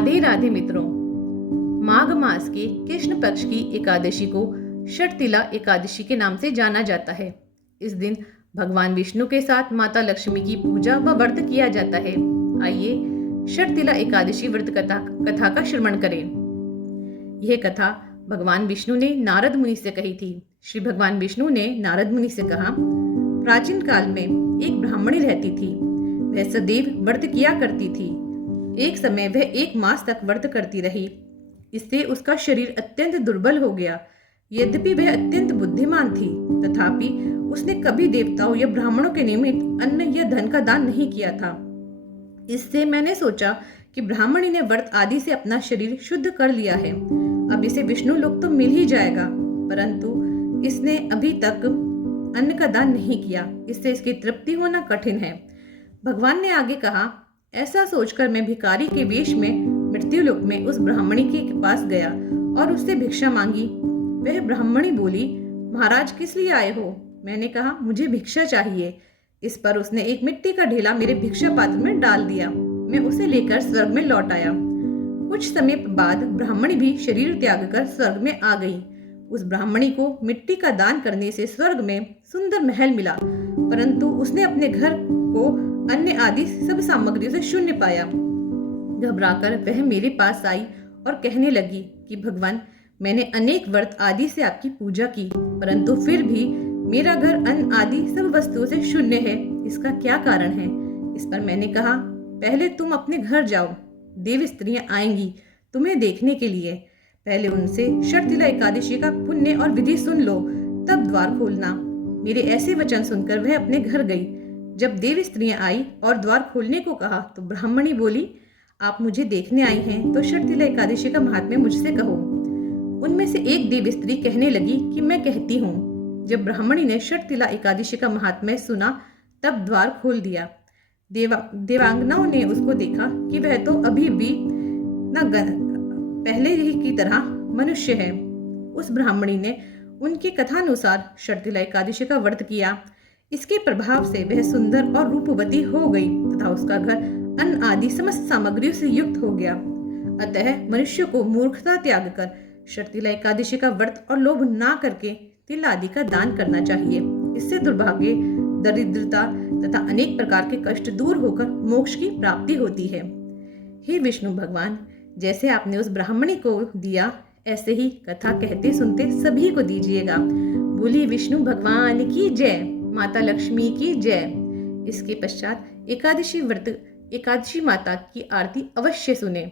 राधे राधे मित्रों। माघ मास के कृष्ण पक्ष की एकादशी को षटतिला एकादशी के नाम से जाना जाता है। इस दिन भगवान विष्णु के साथ माता लक्ष्मी की पूजा व व्रत किया जाता है। आइए षटतिला एकादशी व्रत कथा का श्रवण करें। यह कथा भगवान विष्णु ने नारद मुनि से कही थी। श्री भगवान विष्णु ने नारद मुनि से कहा, प्राचीन काल में एक ब्राह्मणी रहती थी। वह सदैव व्रत किया करती थी। एक समय वह 1 मास तक व्रत करती रही। इससे उसका शरीर अत्यंत दुर्बल हो गया। यद्यपि वह अत्यंत बुद्धिमान थी, तथापि उसने कभी देवताओं या ब्राह्मणों के निमित्त अन्न या धन का दान नहीं किया था। इससे मैंने सोचा कि ब्राह्मणी ने व्रत आदि से अपना शरीर शुद्ध कर लिया है। अब इसे विष्णु लोक तो मिल ही जाएगा, परंतु इसने अभी तक अन्न का दान नहीं किया। इससे इसकी तृप्ति होना कठिन है। भगवान ने आगे कहा, ऐसा सोचकर मैं भिखारी के वेश में मृत्यु लोक में उस ब्राह्मणी के पास गया और उससे भिक्षा मांगी। वह ब्राह्मणी बोली, महाराज किस लिए आए हो? मैंने कहा, मुझे भिक्षा चाहिए। इस पर उसने एक मिट्टी का ढेला मेरे भिक्षा पात्र में डाल दिया। मैं उसे लेकर स्वर्ग में लौट आया। कुछ समय बाद ब्राह्मणी भी शरीर त्याग कर स्वर्ग में आ गई। उस ब्राह्मणी को मिट्टी का दान करने से स्वर्ग में सुंदर महल मिला, परंतु उसने अपने घर को अन्य आदि सब सामग्रियों से शून्य पाया। घबराकर वह मेरे पास आई और कहने लगी कि भगवान, मैंने अनेक व्रत आदि से आपकी पूजा की, परंतु फिर भी मेरा घर अन्न आदि सब वस्तुओं से शून्य है। इसका क्या कारण है? इस पर मैंने कहा, पहले तुम अपने घर जाओ। देव स्त्रियां आएंगी तुम्हें देखने के लिए। पहले उनसे षटतिला एकादशी का पुण्य और विधि सुन लो, तब द्वार खोलना। मेरे ऐसे वचन सुनकर वह अपने घर गई। जब देव स्त्रियां आई और द्वार खोलने को कहा तो ब्राह्मणी बोली, आप मुझे देखने आई हैं तो षटतिला एकादशी का महात्म्य मुझसे कहो। उनमें से एक देव स्त्री कहने लगी कि मैं कहती हूँ। जब ब्राह्मणी ने षटतिला एकादशी का महात्म्य सुना तब द्वार खोल दिया। देवांगनाओं ने उसको देखा कि वह तो अभी भी पहले ही की तरह मनुष्य है। उस ब्राह्मणी ने उनकी कथानुसार षटतिला एकादशी का व्रत किया। इसके प्रभाव से वह सुंदर और रूपवती हो गई तथा उसका घर अन्न आदि समस्त सामग्रियों से युक्त हो गया। अतः मनुष्य को मूर्खता त्याग कर षटतिला एकादशी का व्रत और लोभ ना करके तिल आदि का दान करना चाहिए। इससे दुर्भाग्य, दरिद्रता तथा अनेक प्रकार के कष्ट दूर होकर मोक्ष की प्राप्ति होती है। हे विष्णु भगवान, जैसे आपने उस ब्राह्मणी को दिया, ऐसे ही कथा कहते सुनते सभी को दीजिएगा। बोलिए विष्णु भगवान की जय, माता लक्ष्मी की जय। इसके पश्चात एकादशी माता की आरती अवश्य सुने।